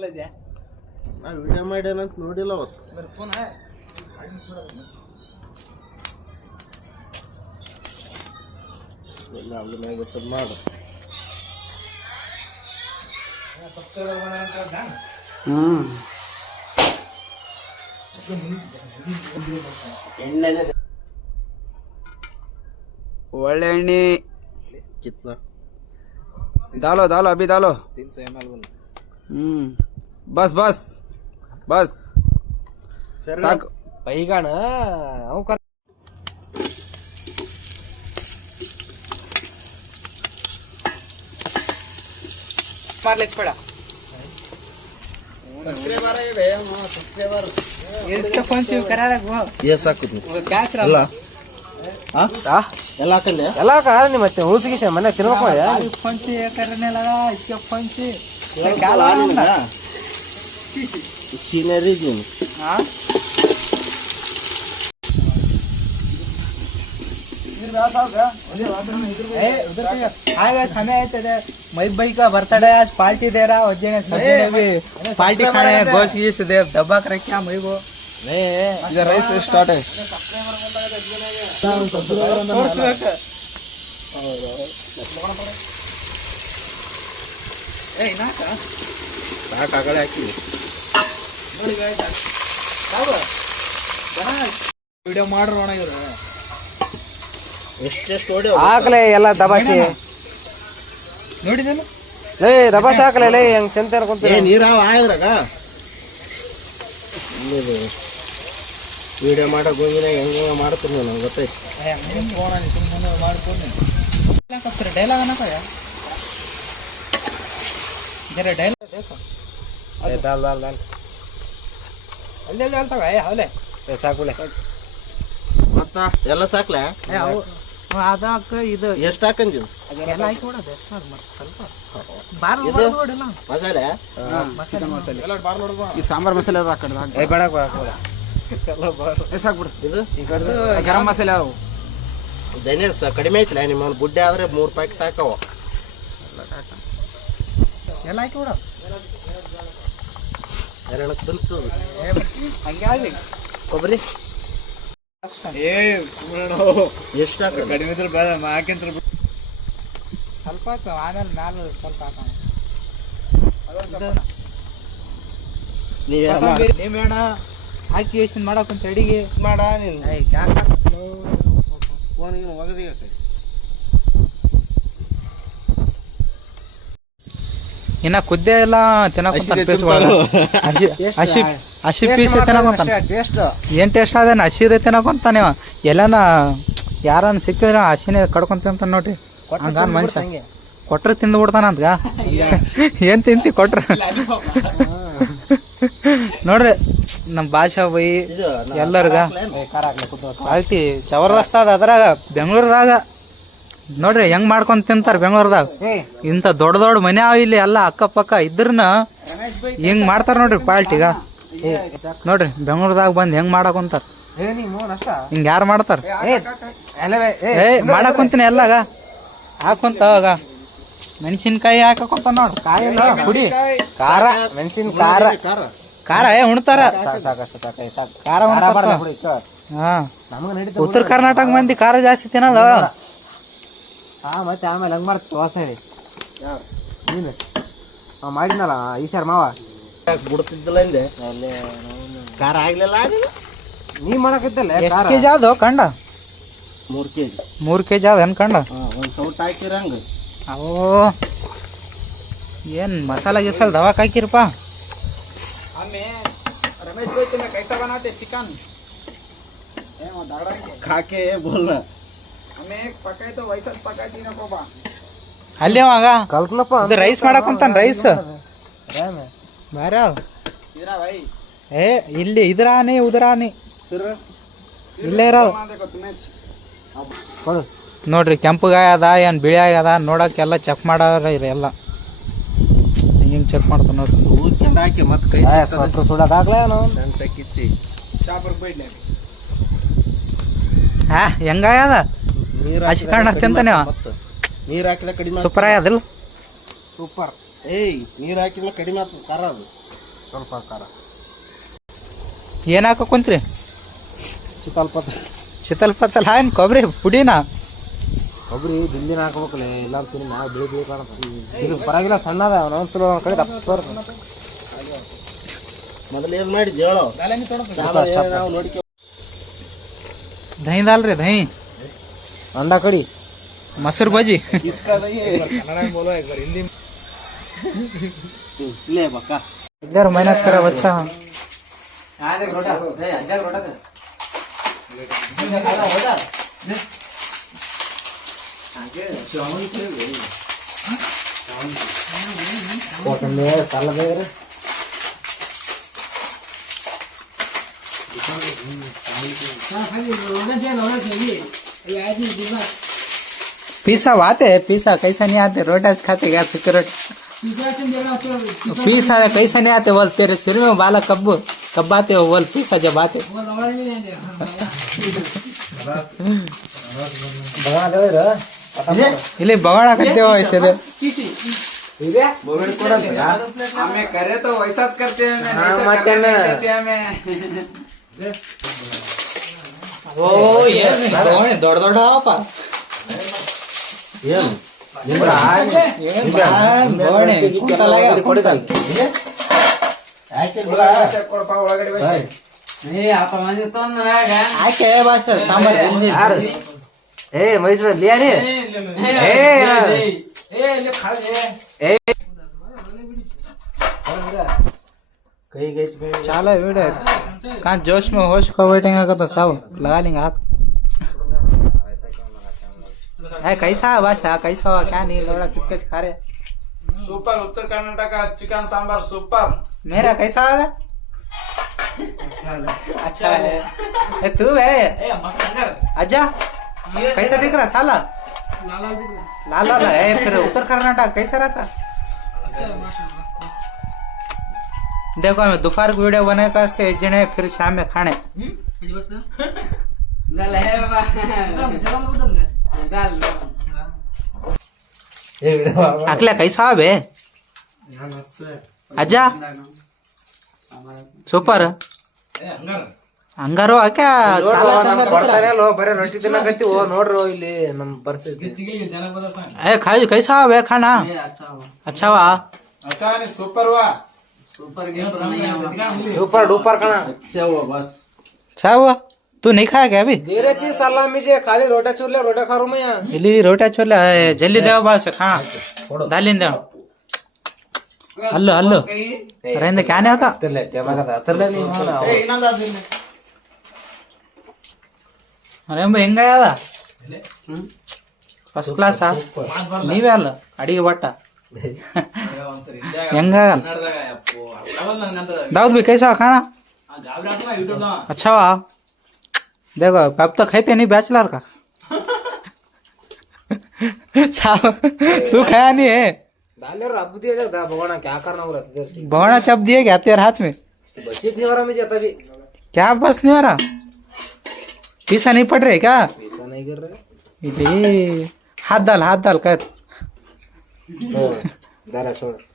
ನಾ ವಿಡಿಯೋ ಮಾಡ್ಯಾನಂತ ನೋಡಿಲ್ಲ ಅವತ್ತು. ಮಾಡು. ಒಳ್ಳೆ ಎಣ್ಣೆ कितना डालो डालो अभी डालो 300 ml बोल. बस बस बस साक पैगाण अव कर मारलेच पडा सब्सक्राइबर इसके फोन से करा रखो ये साकुत क्या करा ಎಲ್ಲ ಹಾಕಲ್ಲ ಎಲ್ಲ ಕಾರಣ ಮತ್ತೆ ಹುಳುಸಿಗೆ ಮನೆ ತಿನ್ಬೇಕು फोन से करने लगा इसके फोन से सीनरी दिन समय आते मई भाई का बर्थडे आज पार्टी दे रहा वजह सभी ने भी पार्टी खाना है गोश्त गीश्त दे डब्बा कर रखा मई को इधर राइस स्टार्ट है ಸಾಕಾಗಳೆ ಹಾಕಿ ವಿಡಿಯೋ ಮಾಡ್ರೋಣ ಇವ್ರು ಎಷ್ಟೆಷ್ಟು ಹೊಡೆಯೋ ಹಾಕಲೆ ಎಲ್ಲ ದಬಾಶಿ ನೋಡಿದಲ್ಲ ಲೇ ದಬಾಶಿ ಹಾಕಲೆ ಲೇ ಹೆಂಗ್ ಚಂತ ಅನ್ಕೊಂತ ನೀರಾವ ಆಯ್ದ್ರಾಗ ವಿಡಿಯೋ ಮಾಡೋ ಗೋವಿನಾಗ ಹೆಂಗ ಮಾಡ್ತೀನಿ ನಂಗೆ ಗೊತ್ತೈತಿ. ಸುಮ್ಮನೆ ಮಾಡ್ಕೊಂಡು ಡೈಲಾಗ್ ಅನ್ನಕ ಜರ ಡೈಲಾಗ್ दाल दाल दाल ಅಲ್ಲೆಲ್ಲ ಹೇಳ್ತಾವ ಅವಲೆ ಸಾಕುಲೆ ಮತ್ತ ಎಲ್ಲ ಸಾಕ್ಲೆ ಅದಕ್ಕೆ ಇದು ಎಷ್ಟು ಹಾಕಂದಿವ್ ಎಲ್ಲ ಹಾಕಿ ಕೊಡೋದು ಸ್ವಲ್ಪ ಬಾರ್ ನೋಡಿಲ್ಲ ಮಸಾಲೆ ಈ ಸಾಂಬಾರ್ ಮಸಾಲೆ ಅದ ಕಡೆ ಏ ಬೇಡ ಸಾಕ್ಬಿಡು ಇದು ಈ ಕಡೆ ಗರಂ ಮಸಾಲೆ ಅವು ಧನಿಯಾ ಕಡಿಮೆ ಐತಿಲ್ಲ ನಿಮ್ಮ ಬುಡ್ಡೆ ಆದ್ರೆ 3 ಪ್ಯಾಕೆಟ್ ಹಾಕವ ಎಲ್ಲ ಹಾಕಿ ಕೊಡೋದು ಎರಡಕ್ಕೆ ತಿನ್ಸೋದು ಹಂಗೆ ಆಗಲಿ ಕೊಬ್ಬರಿ ಎಷ್ಟು ಹಾಕ ಕಡಿಮೆ ಇದ್ರೆ ಬೇಡ ಹಾಕಿಂತ ಸ್ವಲ್ಪ ಹಾಕು ಆಮೇಲೆ ಮ್ಯಾಲ ಸ್ವಲ್ಪ ಹಾಕೋಣ ನೀವೇಣ ಹಾಕಿ ಎಷ್ಟು ಮಾಡಕ್ಕಂತ ಅಡಿಗೆ ಮಾಡ ನೀನು ಫೋನಿಗೆ ಒಗದಿಗೆ ಇನ್ನ ಕುದ್ದೆ ಎಲ್ಲ ತಿನ್ನಕೊಂತ ಪೀಸ್ ಹಸಿ ಪೀಸ್ ತಿನ್ನಕೊಂತ ಏನ್ ಟೇಸ್ಟ್ ಅದೇನ ಹಸಿದೆ ತಿನ್ನಕೊಂತ ನೀವು ಎಲ್ಲಾನ ಯಾರನ್ನ ಸಿಕ್ಕಿದ್ರ ಹಸಿನೇ ಕಡ್ಕೊಂತ ತಿಂತ ನೋಡ್ರಿ ಹಂಗ ಮನುಷ್ಯ ಕೊಟ್ರ ತಿಂದು ಬಿಡ್ತಾನ ಅಂತ ಏನ್ ತಿಂತಿ ಕೊಟ್ರ ನೋಡ್ರಿ ನಮ್ ಭಾಷಾ ಬೈ ಎಲ್ಲರಿಗ ಕ್ವಾಲಿಟಿ ಜಬರ್ದಸ್ತ್ ಅದ ಅದ್ರಾಗ ಬೆಂಗಳೂರದಾಗ ನೋಡ್ರಿ ಹೆಂಗ್ ಮಾಡ್ಕೊಂಡ್ ತಿಂತಾರ ಬೆಂಗಳೂರದಾಗ ಇಂತ ದೊಡ್ಡ ದೊಡ್ಡ ಮನೆ ಅವ ಇಲ್ಲಿ ಎಲ್ಲ ಅಕ್ಕಪಕ್ಕ ಇದ್ರನ ಹಿಂಗ್ ಮಾಡ್ತಾರ ನೋಡ್ರಿ ಪಾಲ್ಟಿಗ ನೋಡ್ರಿ ಬೆಂಗಳೂರದಾಗ ಬಂದ್ ಹೆಂಗ್ ಮಾಡಕೊಂತಾರ ಹಿಂಗ ಯಾರು ಮಾಡ್ತಾರ ಏ ಮಾಡಕೊಂತೀನಿ ಎಲ್ಲಾಗ ಹಾಕೊಂತ ಅವಾಗ ಮೆಣಸಿನ್ಕಾಯಿ ಹಾಕಕೊಂತ ನೋಡ್ ಕಾಯಿ ಪುಡಿ ಖಾರ ಮೆಣಸಿನ ಖಾರ ಖಾರ ಉಣ್ತಾರ ಖಾರ ಹಾ ಉತ್ತರ ಕರ್ನಾಟಕ ಮಂದಿ ಖಾರ ಜಾಸ್ತಿ ತಿನ್ನೋದ ಮತ್ತೆ ಆಮೇಲೆ ಹಂಗ್ ಮಾಡ್ತ ವಾಸನೆ ನೀನು ಮಾಡಿದ್ನಲ್ಲ ಈಶ್ವರ್ ಮಾವ ಬಿಡ್ತಿದ್ದಿಲ್ಲ ಹಿಂದೆ ಖಾರ ಆಗ್ಲಿಲ್ಲ ನೀ ಮಾಡಕತ್ತಲ್ಲ ಎಷ್ಟು ಕೆಜಿ ಆದ ಕಂಡ 3 kg 3 ಕೆಜಿ ಆದ ಅನ್ಕಂಡ ಒಂದ್ ಸೌಟ್ ಹಾಕಿರಂಗ ಓ ಏನ್ ಮಸಾಲ ಗಿಸಾಲ ದವಾಕ್ ಹಾಕಿರಪ್ಪ ರಮೇಶ್ बोलते कैसा बनाते चिकन खाके बोलना हमें पकाए तो वैसा पकाती नको बा ಅಲ್ಲಿ ಅವಾಗ ಕಲ್ಪನಪ್ಪ ಇದು ರೈಸ್ ಮಾಡಕೊಂತಾನ ರೈಸ್ ಬೇರೆ ಇರಾ ಭಾई ಏ ಇಲ್ಲಿ ಇದ್ರಾನಿ ಉದ್ರಾನಿ ಇಲ್ಲೇ ಇರೋದು ನೋಡ್ರಿ ಕೆಂಪುಗಾಯ ಅದ ಏನ್ ಬಿಳಿ ಆಗ್ಯದ ನೋಡಕ್ಕೆಲ್ಲ ಚೆಕ್ ಮಾಡಾರ ಎಲ್ಲ ಹಿಂಗ್ ಚೆಕ್ ಮಾಡ್ತಾನ ನೋಡ್ರಿ ಹಾಕಿ ಮತ್ ಕೈ ಸುಡೋದಾಗ್ಲೇ ಕಿಚ್ಚಿ ಹಾ ಹೆಂಗಾಗ್ಯದ ಹಸಿ ಕಾಣ ತಿಂತಾನೆ ನೀರ್ ಹಾಕಿಲ್ಲ ಕಡಿಮೆ ಸೂಪರ್ ಆಗ್ಯದಿಲ್ಲ ಸೂಪರ್ ಏಯ್ ನೀರ್ ಹಾಕಿಲ್ಲ ಕಡಿಮೆ ಆಗ್ತದೆ ಖಾರ ಅದು ಸ್ವಲ್ಪ ಖಾರ ಏನ್ ಹಾಕ ಕುಂತ್ರಿ ಚಿಕಲ್ಪತ್ ಚಿತ್ತಲ್ಪತ್ತಲ್ಲ ಏನ್ ಕೊಬ್ಬರಿ ಪುಡಿನ ಕೊಬ್ಬರಿ ಜಲ್ದಿನ ಹಾಕ್ಬೇಕಲ್ಲ ಇಲ್ಲ ತಿನ್ನಿ ನಾವು ಬಿಳಿ ಬಿಳಿ ಕಾಣುತ್ತೆ ಇದು ಪರವಾಗಿಲ್ಲ ಸಣ್ಣದ ಅವನಂತೂ ಕಡೆ ದಪ್ಪ ಮೊದಲು ಏನ್ ಮಾಡಿದ್ವಿ ಹೇಳೋ ನಾವು ನೋಡ್ಕೊ ದಹಿ ದಾಲ್ರಿ ದಹಿ ಅಂಡಾ ಕಡಿ ಮೊಸರು ಬಜ್ಜಿ ಲೇ ಬಕ್ಕ इधर मेहनत करा बच्चा पिसा आते पिसा कैसा नहीं आते रोटा खाते क्या सुखे रोटी पीसा कैसा नहीं आते बोल तेरे सिर में बाला कब आते हो बोल पीसा जब आते ಇಲ್ಲಿ ಬಗಾಣ ಕಟ್ಟೇವ ಐಸದೆ हमें करे तो वैसा करते हैं ಓ ಏನ್ ದೊಡ್ಡ ದೊಡ್ಡ ಅವಪ್ಪ ಏನು ಆಕೆ ಭಾಷೆ ಸಾಂಬಾರ್ ए महेश भाई लिया नहीं कहीं गई चाला वीडियो कहाँ जोश में होश को बैठेंगे का तो सब लगा लेंगे हाथ है कैसा है भाषा कैसा हुआ क्या नहीं लौड़ा चुपके से खा रहे सुपर उत्तर कर्नाटक का चिकन सांबर सुपर मेरा कैसा है अच्छा है ए, तू है अज्जा कैसा दिख रहा साला लाल लाल है फिर उत्तर कर्नाटक कैसा रहता देखो हमें दोपहर को वीडियो बनाए का जने फिर शाम में खाने अकला कैसा है बे अज्जा सुपर ಹಂಗಾರು ಯಾಕೆ ಬರೀ ರೊಟ್ಟಿ ತಿನ್ನಕತ್ತೀವೋ ನೋಡ್ರು ಇಲ್ಲಿ ನಮ್ ಪರಿಸ್ಥಿತಿ ए खाई कैसा है खाना अच्छा हुआ अच्छा सुपर हुआ सुपर डुपर खाना अच्छा हुआ बस अच्छा हुआ तू नहीं खाया क्या अभी धीरे ती सलामी जे खाली रोटा चुरले रोटा खारू मैं ಇಲ್ಲಿ ರೋಟ ಚೋಲೆ ಜಲ್ದಿ ದೇವ ಬಾಸ್ ಖಾ ದಾಲಿಂದ ಅಲ್ಲು ಅಲ್ಲು ಅರೆಂದ ಕ್ಯಾನೆ ಹೋತಾ ತರ್ಲೆ ಟೆಮಗದ ತರ್ಲೆ ನೀ ಅರೆ ಹೆಂಗ ಅದ ಫಸ್ಟ್ ಕ್ಲಾಸ್ ನೀವೇ ಅಲ್ಲ ಅಡಿಗೆ ಬಟ್ಟ ಹೆಂಗ दाऊद भी कैसा खाना अच्छा हुआ देखो कब तक खाते नहीं बैचलर का तू खाया नहीं है डाले रब दिए दा भगवान क्या करना हो रहा है भगवाना चप दिए क्या तेरे हाथ में बसित नहीं हो रहा मुझे तभी क्या बस नहीं हो रहा पीसा नहीं पड़ रहे क्या पैसा नहीं कर रहे इले हाथ डाल कर दारा छोड़